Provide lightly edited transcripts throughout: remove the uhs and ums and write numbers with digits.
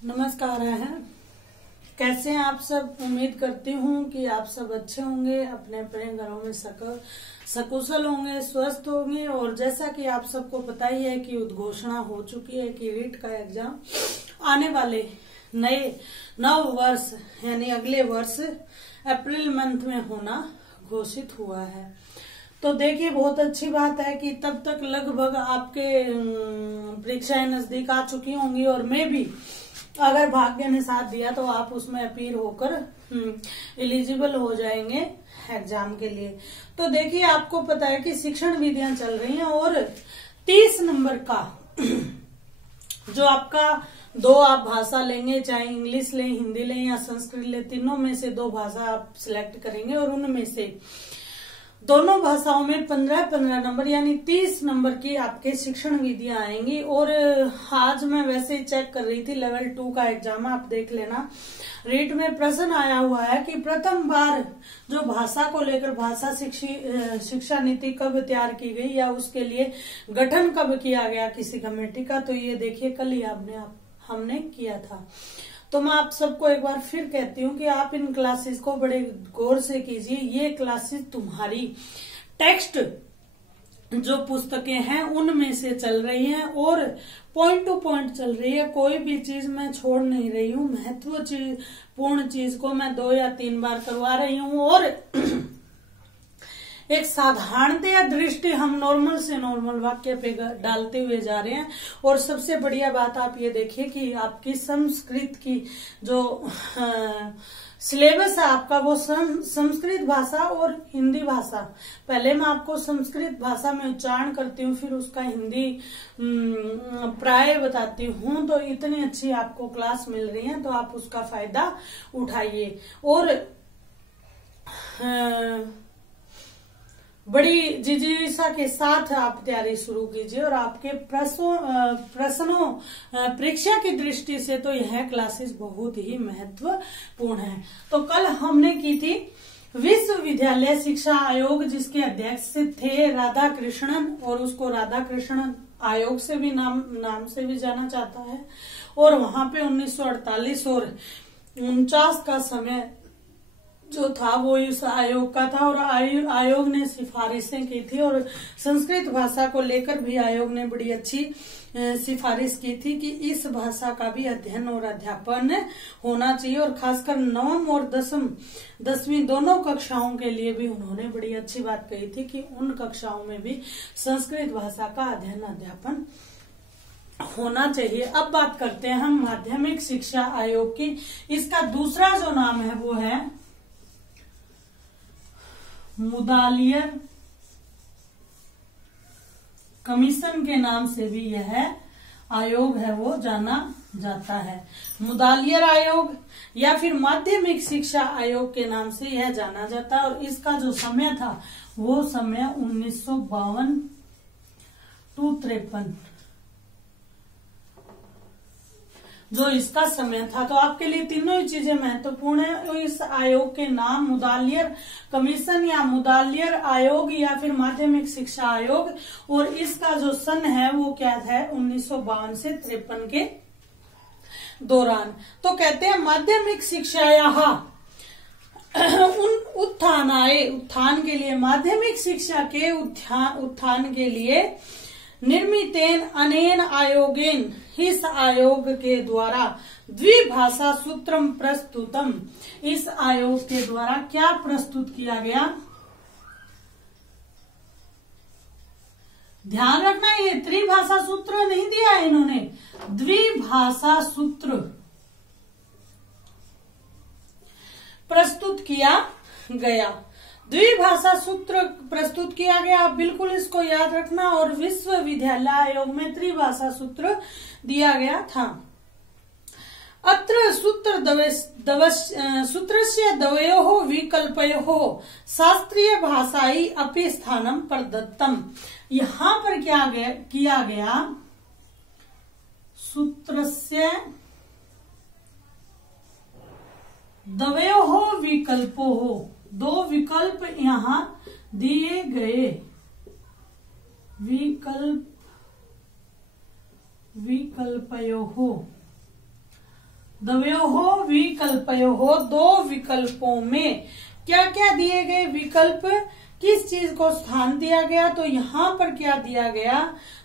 नमस्कार है। कैसे हैं आप सब। उम्मीद करती हूँ कि आप सब अच्छे होंगे, अपने अपने घरों में सकुशल होंगे, स्वस्थ होंगे। और जैसा कि आप सबको पता ही है कि उद्घोषणा हो चुकी है कि रीट का एग्जाम आने वाले नए नव वर्ष यानी अगले वर्ष अप्रैल मंथ में होना घोषित हुआ है। तो देखिए, बहुत अच्छी बात है कि तब तक लगभग आपके परीक्षाएं नजदीक आ चुकी होंगी और मैं भी अगर भाग्य ने साथ दिया तो आप उसमें अपील होकर एलिजिबल हो जाएंगे एग्जाम के लिए। तो देखिए, आपको पता है कि शिक्षण विधियां चल रही हैं और 30 नंबर का जो आपका दो आप भाषा लेंगे, चाहे इंग्लिश लें, हिंदी लें या संस्कृत लें, तीनों में से दो भाषा आप सिलेक्ट करेंगे और उनमें से दोनों भाषाओं में 15-15 नंबर यानी 30 नंबर की आपके शिक्षण विधियां आएंगी। और आज मैं वैसे ही चेक कर रही थी, लेवल 2 का एग्जाम आप देख लेना। रीट में प्रश्न आया हुआ है कि प्रथम बार जो भाषा को लेकर भाषा शिक्षा नीति कब तैयार की गई या उसके लिए गठन कब किया गया किसी कमेटी का। तो ये देखिए, कल ही हमने किया था। तो मैं आप सबको एक बार फिर कहती हूँ कि आप इन क्लासेस को बड़े गौर से कीजिए। ये क्लासेस तुम्हारी टेक्स्ट जो पुस्तकें हैं उनमें से चल रही हैं और पॉइंट टू पॉइंट चल रही है। कोई भी चीज मैं छोड़ नहीं रही हूँ। महत्वपूर्ण चीज को मैं 2 या 3 बार करवा रही हूँ और एक साधारणतया दृष्टि हम नॉर्मल से नॉर्मल वाक्य पे डालते हुए जा रहे हैं। और सबसे बढ़िया बात आप ये देखिए कि आपकी संस्कृत की जो सिलेबस है आपका, वो संस्कृत भाषा और हिंदी भाषा। पहले मैं आपको संस्कृत भाषा में उच्चारण करती हूँ, फिर उसका हिंदी प्राय बताती हूँ। तो इतनी अच्छी आपको क्लास मिल रही है, तो आप उसका फायदा उठाइए और बड़ी जिज्ञासा के साथ आप तैयारी शुरू कीजिए। और आपके प्रश्नों परीक्षा की दृष्टि से तो यह क्लासेस बहुत ही महत्वपूर्ण है। तो कल हमने की थी विश्वविद्यालय शिक्षा आयोग, जिसके अध्यक्ष थे राधा कृष्णन और उसको राधा कृष्णन आयोग से भी नाम से भी जाना जाता है। और वहां पे 1948 और 49 का समय जो था वो इस आयोग का था और आयोग ने सिफारिशें की थी। और संस्कृत भाषा को लेकर भी आयोग ने बड़ी अच्छी सिफारिश की थी कि इस भाषा का भी अध्ययन और अध्यापन होना चाहिए। और खासकर 9वीं और 10वीं दोनों कक्षाओं के लिए भी उन्होंने बड़ी अच्छी बात कही थी कि उन कक्षाओं में भी संस्कृत भाषा का अध्ययन अध्यापन होना चाहिए। अब बात करते हैं हम माध्यमिक शिक्षा आयोग की। इसका दूसरा जो नाम है वो है मुदालियर कमीशन के नाम से भी यह आयोग है वो जाना जाता है। मुदालियर आयोग या फिर माध्यमिक शिक्षा आयोग के नाम से यह जाना जाता है। और इसका जो समय था वो समय 1952 to 53 जो इसका समय था। तो आपके लिए तीनों ही चीजें महत्वपूर्ण है। इस आयोग के नाम मुदालियर कमीशन या मुदालियर आयोग या फिर माध्यमिक शिक्षा आयोग, और इसका जो सन है वो क्या है 1952 से 53 के दौरान। तो कहते हैं माध्यमिक शिक्षाया उत्थान के लिए, माध्यमिक शिक्षा के उत्थान के लिए निर्मितेन अनेन आयोगेन, इस आयोग के द्वारा द्विभाषा सूत्रम प्रस्तुतम, इस आयोग के द्वारा क्या प्रस्तुत किया गया। ध्यान रखना, ये त्रिभाषा सूत्र नहीं दिया है इन्होंने, द्विभाषा सूत्र प्रस्तुत किया गया। द्विभाषा सूत्र प्रस्तुत किया गया, आप बिल्कुल इसको याद रखना। और विश्वविद्यालय आयोग में त्रिभाषा सूत्र दिया गया था। अत्र सूत्रस्य द्वयोः विकल्पयोः शास्त्रीय भाषाई अपि स्थानं प्रदत्तम। यहाँ पर क्या किया गया, सूत्रस्य द्वयोः विकल्पोः, 2 विकल्प यहाँ दिए गए। विकल्पयोः द्वयोः विकल्पयोः, दो विकल्पों में क्या क्या दिए गए विकल्प, किस चीज को स्थान दिया गया, तो यहाँ पर क्या दिया गया,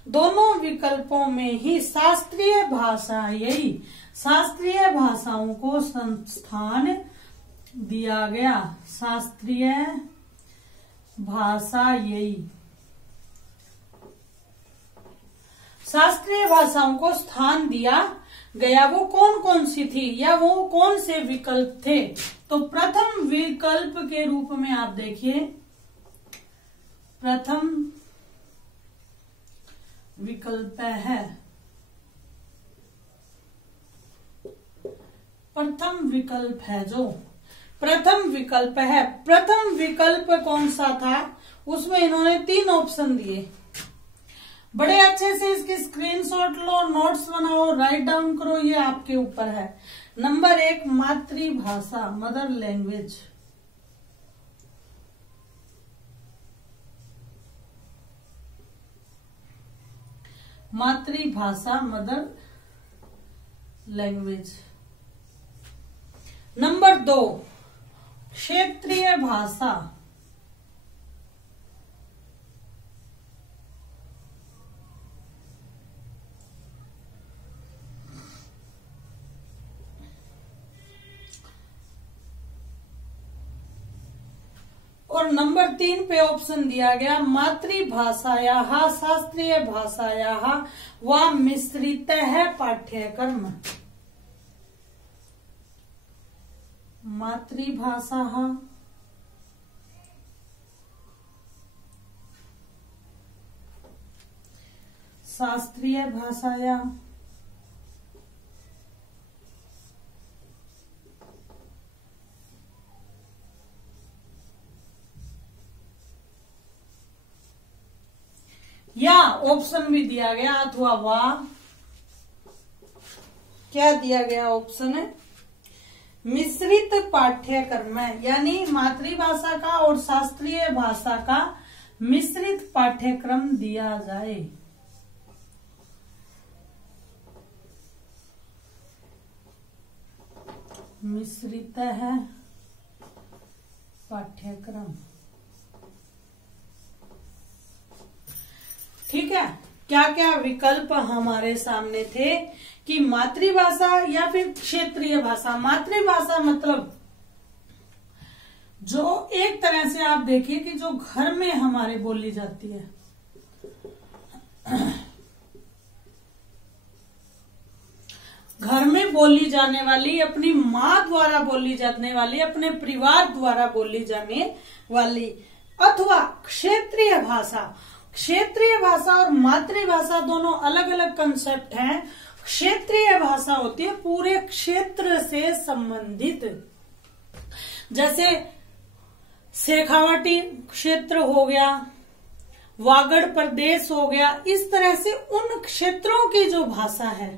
दोनों विकल्पों में ही शास्त्रीय भाषा, यही शास्त्रीय भाषाओं को स्थान दिया गया, शास्त्रीय भाषा, यही शास्त्रीय भाषाओं को स्थान दिया गया। वो कौन कौन सी थी या वो कौन से विकल्प थे, तो प्रथम विकल्प के रूप में आप देखिए, प्रथम विकल्प है, प्रथम विकल्प है, जो प्रथम विकल्प है, प्रथम विकल्प कौन सा था, उसमें इन्होंने 3 ऑप्शन दिए। बड़े अच्छे से इसकी स्क्रीनशॉट लो, नोट्स बनाओ, राइट डाउन करो, ये आपके ऊपर है। नंबर 1 मातृभाषा, मदर लैंग्वेज, मातृभाषा, मदर लैंग्वेज। नंबर 2 क्षेत्रीय भाषा, और नंबर 3 पे ऑप्शन दिया गया मातृभाषायाः शास्त्रीय भाषायाः वा मिश्रितः पाठ्यक्रम, मातृभाषा शास्त्रीय भाषाया या ऑप्शन भी दिया गया अथवा वा, क्या दिया गया ऑप्शन है, मिश्रित पाठ्यक्रम, यानी मातृभाषा का और शास्त्रीय भाषा का मिश्रित पाठ्यक्रम दिया जाए। मिश्रित है पाठ्यक्रम, ठीक है। क्या क्या विकल्प हमारे सामने थे कि मातृभाषा या फिर क्षेत्रीय भाषा। मातृभाषा मतलब जो एक तरह से आप देखिए कि जो घर में हमारे बोली जाती है, घर में बोली जाने वाली, अपनी माँ द्वारा बोली जाने वाली, अपने परिवार द्वारा बोली जाने वाली, अथवा क्षेत्रीय भाषा। क्षेत्रीय भाषा और मातृभाषा दोनों अलग अलग कंसेप्ट हैं। क्षेत्रीय भाषा होती है पूरे क्षेत्र से संबंधित, जैसे शेखावाटी क्षेत्र हो गया, वागड़ प्रदेश हो गया, इस तरह से उन क्षेत्रों की जो भाषा है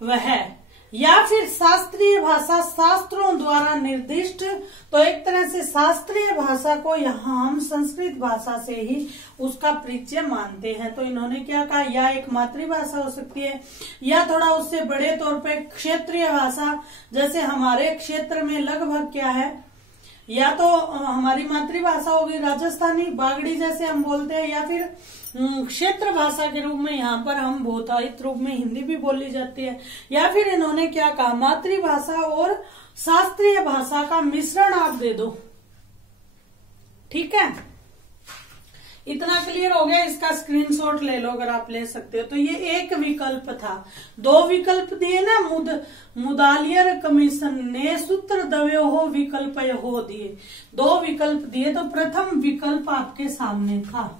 वह। या फिर शास्त्रीय भाषा शास्त्रों द्वारा निर्दिष्ट, तो एक तरह से शास्त्रीय भाषा को यहाँ हम संस्कृत भाषा से ही उसका परिचय मानते हैं। तो इन्होंने क्या कहा, या एक मातृभाषा हो सकती है या थोड़ा उससे बड़े तौर पे क्षेत्रीय भाषा, जैसे हमारे क्षेत्र में लगभग क्या है, या तो हमारी मातृभाषा होगी राजस्थानी बागड़ी जैसे हम बोलते हैं, या फिर क्षेत्र भाषा के रूप में यहाँ पर हम बहुतायत रूप में हिंदी भी बोली जाती है। या फिर इन्होंने क्या कहा, मातृभाषा और शास्त्रीय भाषा का मिश्रण आप दे दो, ठीक है। इतना क्लियर हो गया, इसका स्क्रीनशॉट ले लो अगर आप ले सकते हो। तो ये एक विकल्प था, 2 विकल्प दिए ना, मुदालियर कमीशन ने सूत्र द्वयोः विकल्पयोः दिए, 2 विकल्प दिए, तो प्रथम विकल्प आपके सामने था।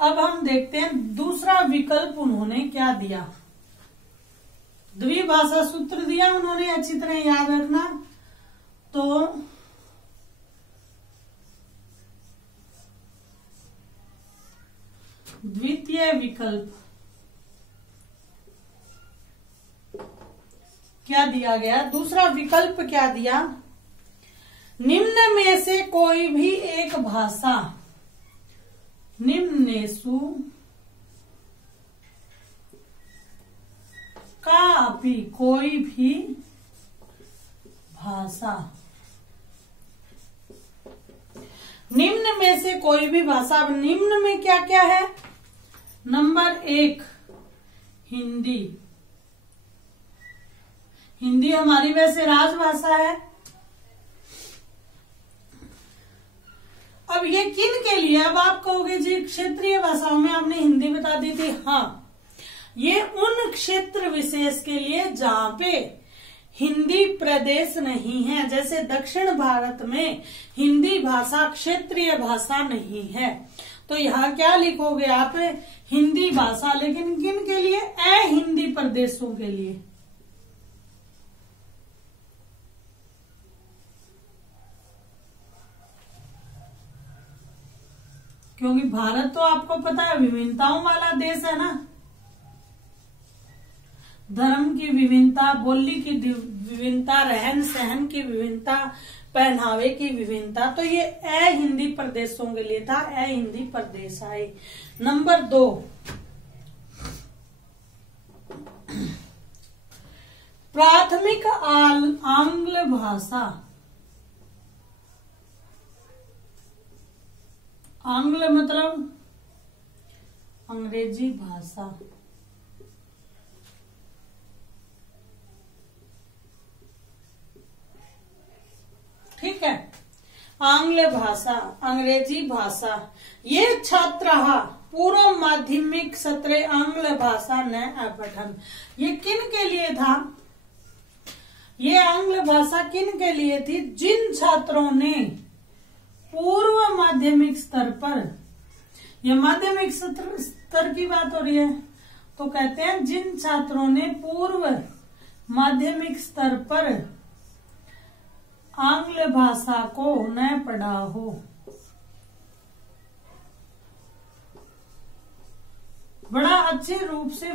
अब हम देखते हैं दूसरा विकल्प उन्होंने क्या दिया। द्विभाषा सूत्र दिया उन्होंने, अच्छी तरह याद रखना। तो द्वितीय विकल्प क्या दिया गया, दूसरा विकल्प क्या दिया, निम्न में से कोई भी एक भाषा, निम्नेषु का अपि कोई भी भाषा, निम्न में से कोई भी भाषा। अब निम्न में क्या क्या है? नंबर 1 हिंदी। हिंदी हमारी वैसे राजभाषा है। अब ये किन के लिए? अब आप कहोगे जी क्षेत्रीय भाषाओं में आपने हिंदी बता दी थी। हाँ, ये उन क्षेत्र विशेष के लिए जहां पे हिंदी प्रदेश नहीं है, जैसे दक्षिण भारत में हिंदी भाषा क्षेत्रीय भाषा नहीं है, तो यहाँ क्या लिखोगे आप? हिंदी भाषा। लेकिन किन के लिए? अहिंदी प्रदेशों के लिए। क्योंकि भारत तो आपको पता है विभिन्नताओं वाला देश है ना। धर्म की विभिन्नता, बोली की विभिन्नता, रहन सहन की विभिन्नता, पहनावे की विभिन्नता, तो ये अहिंदी प्रदेशों के लिए था। अहिंदी प्रदेश आए। नंबर 2 प्राथमिक आंग्ल भाषा। आंग्ल मतलब अंग्रेजी भाषा। ठीक है, आंग्ल भाषा, अंग्रेजी भाषा। ये छात्र पूर्व माध्यमिक सत्र आंग्ल भाषा न अपठन। ये किन के लिए था? ये आंग्ल भाषा किन के लिए थी? जिन छात्रों ने पूर्व माध्यमिक स्तर पर, ये माध्यमिक स्तर की बात हो रही है, तो कहते हैं जिन छात्रों ने पूर्व माध्यमिक स्तर पर आंग्ल भाषा को न पढ़ा हो। बड़ा अच्छे रूप से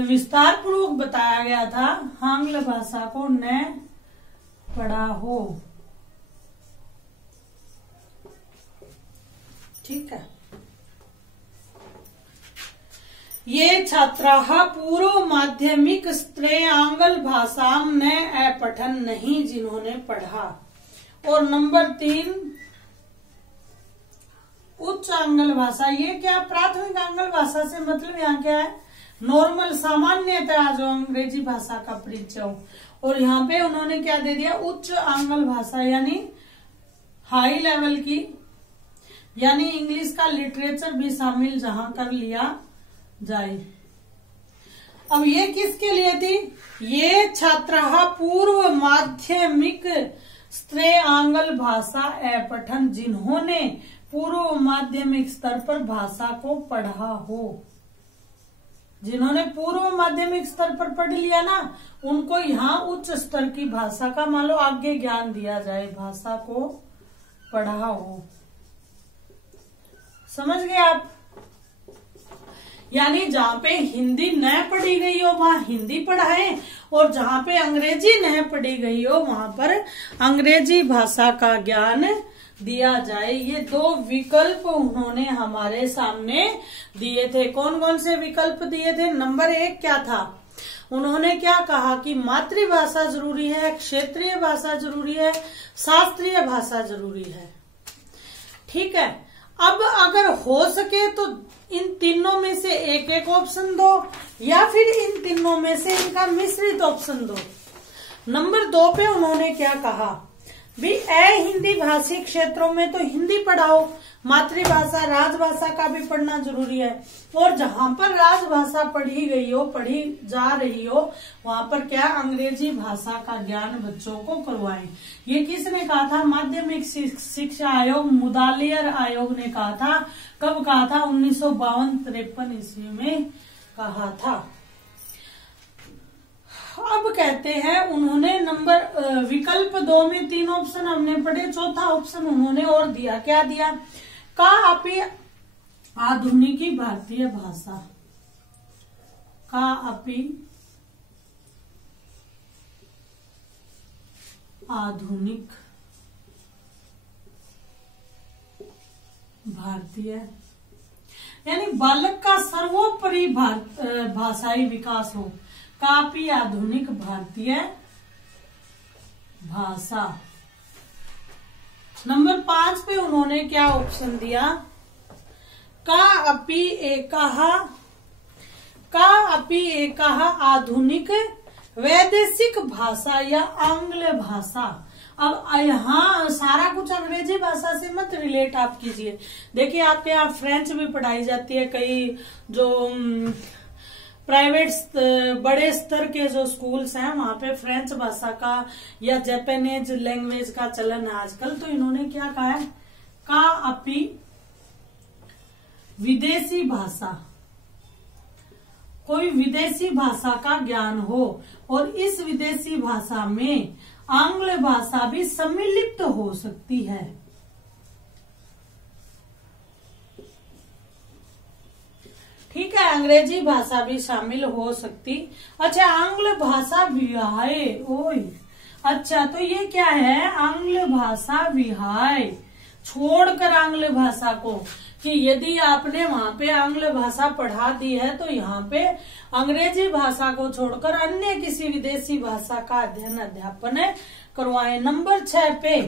विस्तार पूर्वक बताया गया था, आंग्ल भाषा को न पढ़ा हो। ठीक है, ये छात्राः पूर्व माध्यमिक स्त्रे आंग्ल भाषा न अपठन नहीं, जिन्होंने पढ़ा। और नंबर 3 उच्च आंग्ल भाषा। ये क्या? प्राथमिक आंग्ल भाषा से मतलब यहाँ क्या है? नॉर्मल, सामान्यतः जो अंग्रेजी भाषा का परिचय हो। और यहाँ पे उन्होंने क्या दे दिया? उच्च आंग्ल भाषा, यानी हाई लेवल की, यानी इंग्लिश का लिटरेचर भी शामिल जहां कर लिया जाए। अब ये किसके लिए थी? ये छात्राः पूर्व माध्यमिक स्त्रे आंग्ल भाषा अपठन, जिन्होंने पूर्व माध्यमिक स्तर पर भाषा को पढ़ा हो। जिन्होंने पूर्व माध्यमिक स्तर पर पढ़ लिया ना, उनको यहाँ उच्च स्तर की भाषा का मान लो आगे ज्ञान दिया जाए, भाषा को पढ़ा हो। समझ गए आप? यानी जहाँ पे हिंदी न पढ़ी गई हो वहां हिंदी पढ़ाएं, और जहाँ पे अंग्रेजी न पढ़ी गई हो वहां पर अंग्रेजी भाषा का ज्ञान दिया जाए। ये 2 विकल्प उन्होंने हमारे सामने दिए थे। कौन कौन से विकल्प दिए थे? नंबर 1 क्या था? उन्होंने क्या कहा कि मातृभाषा जरूरी है, क्षेत्रीय भाषा जरूरी है, शास्त्रीय भाषा जरूरी है। ठीक है, अब अगर हो सके तो इन तीनों में से एक एक ऑप्शन दो, या फिर इन तीनों में से इनका मिश्रित ऑप्शन दो। नंबर 2 पे उन्होंने क्या कहा? भी अहिंदी भाषी क्षेत्रों में तो हिंदी पढ़ाओ, मातृभाषा राजभाषा का भी पढ़ना जरूरी है। और जहां पर राजभाषा पढ़ी गई हो, पढ़ी जा रही हो, वहां पर क्या अंग्रेजी भाषा का ज्ञान बच्चों को करवाएं। ये किसने कहा था? माध्यमिक शिक्षा आयोग, मुदालियर आयोग ने कहा था। कब कहा था? 1952-53 ईस्वी में कहा था। अब कहते हैं उन्होंने नंबर विकल्प 2 में 3 ऑप्शन हमने पढ़े, चौथा ऑप्शन उन्होंने और दिया। क्या दिया? का अपि आधुनिकी भारतीय भाषा। का अपि आधुनिक भारतीय, यानी बालक का सर्वोपरि भाषाई विकास हो। काफी आधुनिक भारतीय भाषा। नंबर 5 पे उन्होंने क्या ऑप्शन दिया, का अपि एकः आधुनिक वैदेशिक भाषा या आंग्ल भाषा। अब यहाँ सारा कुछ अंग्रेजी भाषा से मत रिलेट आप कीजिए। देखिए आपके यहाँ फ्रेंच भी पढ़ाई जाती है, कई जो प्राइवेट बड़े स्तर के जो स्कूल्स हैं वहां पे फ्रेंच भाषा का या जापानीज लैंग्वेज का चलन है आजकल। तो इन्होंने क्या कहा है, का अपि विदेशी भाषा, कोई विदेशी भाषा का ज्ञान हो और इस विदेशी भाषा में आंग्ल भाषा भी सम्मिलित हो सकती है। ठीक है, अंग्रेजी भाषा भी शामिल हो सकती। अच्छा, आंग्ल भाषा विहाय, ओए अच्छा, तो ये क्या है, आंग्ल भाषा विहाय, छोड़कर आंग्ल भाषा को, कि यदि आपने वहां पे आंग्ल भाषा पढ़ा दी है तो यहाँ पे अंग्रेजी भाषा को छोड़कर अन्य किसी विदेशी भाषा का अध्ययन अध्यापन करवाएं। नंबर 6 पे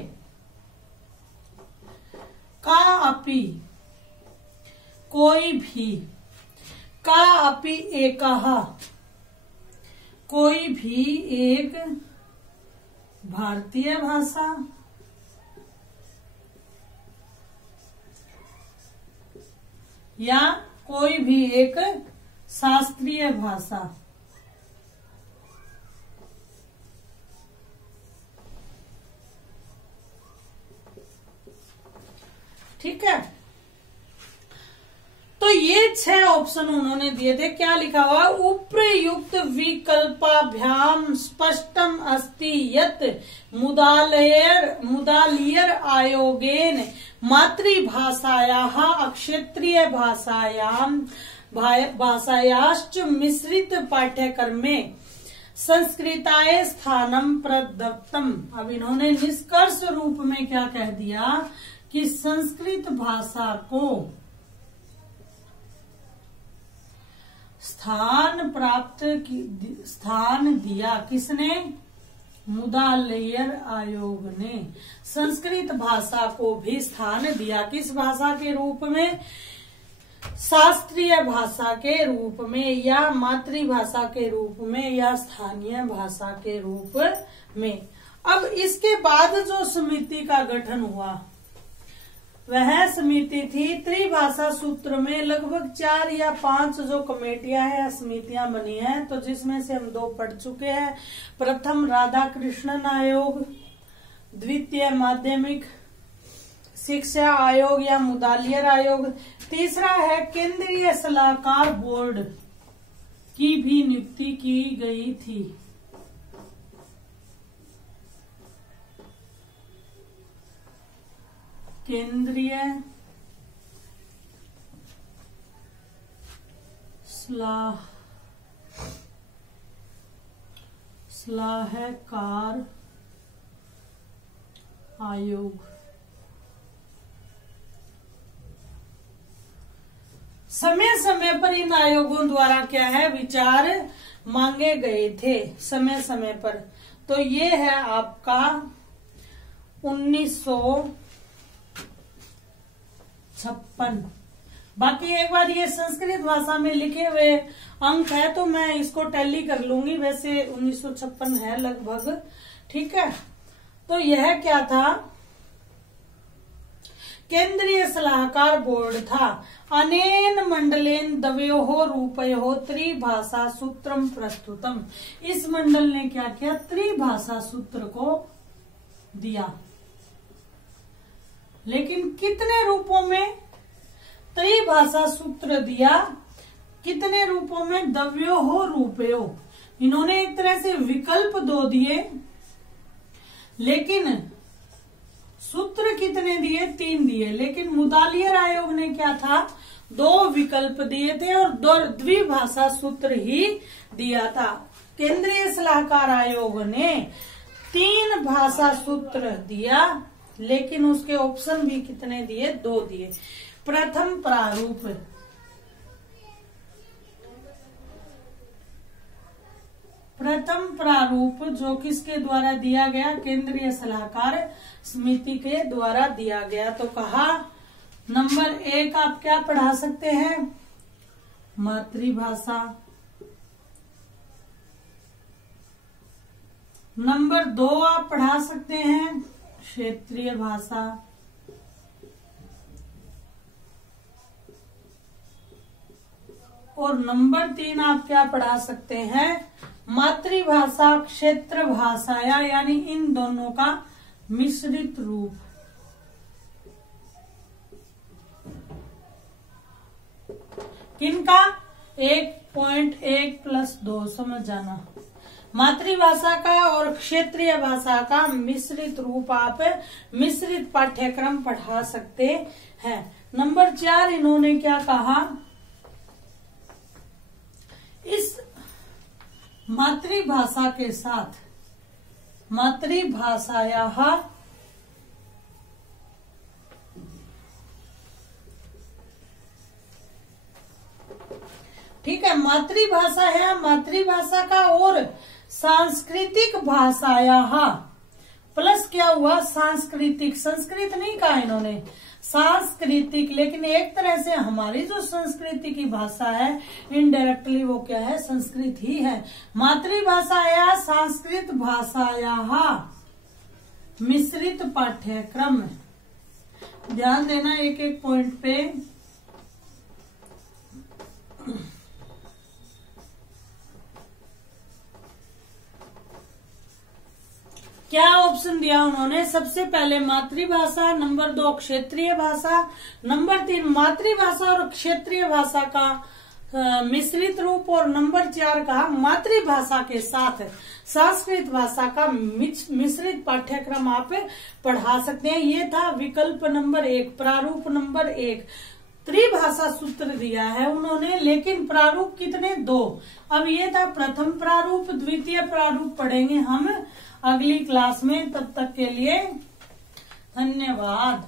का अपि, कोई भी, का अपि एकः, कोई भी एक भारतीय भाषा या कोई भी एक शास्त्रीय भाषा। ठीक है, तो ये 6 ऑप्शन उन्होंने दिए थे। क्या लिखा हुआ, उपर्युक्त विकल्पाभ्याम स्पष्टम अस्ति यत् मुदालियर आयोगेन मातृभाषायाः अक्षेत्रीय भाषायाश्च मिश्रित पाठ्यक्रमे संस्कृताय स्थानम प्रदत्तम। अब इन्होंने निष्कर्ष रूप में क्या कह दिया कि संस्कृत भाषा को स्थान दिया, किसने, मुदालियर आयोग ने संस्कृत भाषा को भी स्थान दिया। किस भाषा के रूप में, शास्त्रीय भाषा के रूप में या मातृभाषा के रूप में या स्थानीय भाषा के रूप में। अब इसके बाद जो समिति का गठन हुआ वह समिति थी त्रिभाषा सूत्र में लगभग 4 या 5 जो कमेटियां हैं, समितियां बनी हैं, तो जिसमें से हम 2 पढ़ चुके हैं। प्रथम राधा कृष्णन आयोग, द्वितीय माध्यमिक शिक्षा आयोग या मुदालियर आयोग, तीसरा है केंद्रीय सलाहकार बोर्ड की भी नियुक्ति की गई थी। केंद्रीय सलाहकार आयोग। समय समय पर इन आयोगों द्वारा क्या है, विचार मांगे गए थे समय समय पर। तो ये है आपका 1956। बाकी एक बार ये संस्कृत भाषा में लिखे हुए अंक है तो मैं इसको टैली कर लूंगी, वैसे 1956 है लगभग। ठीक है, तो यह क्या था, केंद्रीय सलाहकार बोर्ड था। अनेन मंडलेन द्वयोः रूपयोः त्रिभाषा सूत्रम प्रस्तुतम। इस मंडल ने क्या किया, त्रिभाषा सूत्र को दिया। लेकिन कितने रूपों में त्रिभाषा सूत्र दिया, कितने रूपों में, द्वयोः रूपयोः। इन्होंने एक तरह से विकल्प 2 दिए, लेकिन सूत्र कितने दिए, 3 दिए। लेकिन मुदालियर आयोग ने क्या था, 2 विकल्प दिए थे और 2 द्विभाषा सूत्र ही दिया था। केंद्रीय सलाहकार आयोग ने 3 भाषा सूत्र दिया, लेकिन उसके ऑप्शन भी कितने दिए, 2 दिए। प्रथम प्रारूप, प्रथम प्रारूप जो किसके द्वारा दिया गया, केंद्रीय सलाहकार समिति के द्वारा दिया गया। तो कहा नंबर 1 आप क्या पढ़ा सकते हैं, मातृभाषा। नंबर 2 आप पढ़ा सकते हैं क्षेत्रीय भाषा। और नंबर 3 आप क्या पढ़ा सकते हैं, मातृभाषा क्षेत्र भाषा, यानी इन दोनों का मिश्रित रूप। किनका, 1.1 + 2 समझ जाना। मातृभाषा का और क्षेत्रीय भाषा का मिश्रित रूप आप मिश्रित पाठ्यक्रम पढ़ा सकते हैं। नंबर 4 इन्होंने क्या कहा, इस मातृभाषा के साथ मातृभाषायाः ठीक है, मातृभाषा है, मातृभाषा का और सांस्कृतिक भाषायाः प्लस क्या हुआ, सांस्कृतिक, संस्कृत नहीं कहा इन्होंने, सांस्कृतिक, लेकिन एक तरह से हमारी जो संस्कृति की भाषा है इनडायरेक्टली वो क्या है, संस्कृत ही है। मातृभाषा या संस्कृत भाषायाः मिश्रित पाठ्यक्रम। ध्यान देना एक एक पॉइंट पे। क्या ऑप्शन दिया उन्होंने, सबसे पहले मातृभाषा, नंबर 2 क्षेत्रीय भाषा, नंबर 3 मातृभाषा और क्षेत्रीय भाषा का मिश्रित रूप, और नंबर 4 का मातृभाषा के साथ संस्कृत भाषा का मिश्रित पाठ्यक्रम आप पढ़ा सकते हैं। ये था विकल्प नंबर 1, प्रारूप नंबर 1। त्रिभाषा सूत्र दिया है उन्होंने, लेकिन प्रारूप कितने, 2। अब ये था प्रथम प्रारूप, द्वितीय प्रारूप पढ़ेंगे हम अगली क्लास में। तब तक के लिए धन्यवाद।